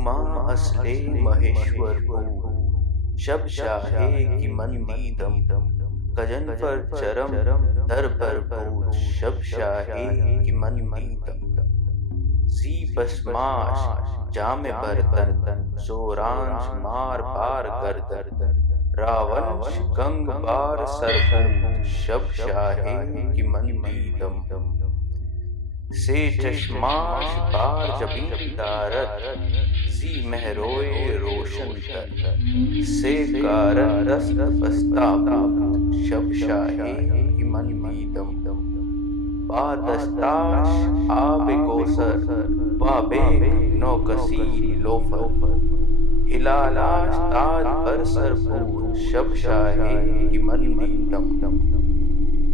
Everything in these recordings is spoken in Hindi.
उमा असले महेश्वर को शब शाहे की मंदीदम कजन पर चरम दर भरपूर शब शाहे की मंदीदम सी बसमाश जामे बर्तन जोरांश मार बार गर्दन रावंश गंग बार सरपूर शब शाहे की मंदीदम से चश्माश बार जबी दारत सी महरोए रोशन कर से कारण रस्त बस्ताबूत शब शाहे की मंदीदम बादस्ताश आब गोसर वाबे नौकसी लोफर हिलालाश ताज पर सरपूर शब शाहे की मंदीदम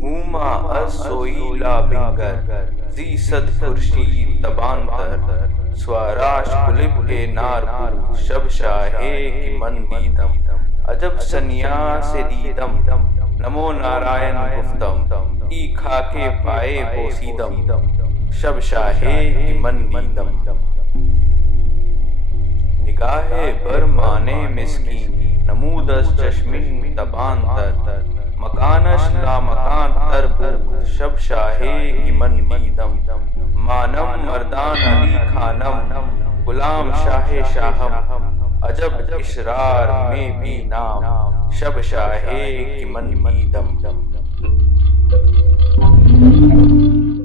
उमा असोईला बिंगर जी सद खुर्शीद तबांतर स्वराश कुलिब ए नारपुर शब शाहे की मंदीदम अजब सनिया से दीदम नमो नारायण गुफ्तम ई खाके पाए बोसीदम शब शाहे की मंदीदम निगाहे बरमाने मिस्कीन नमूदस चश्मिन तबांतर मकानश ला मकान तरबूत शब शाहे की मंदीदम मानम मर्दान अली खानम गुलाम शाहे शाहम अजब इशरार में भी नाम शब शाहे की मंदीदम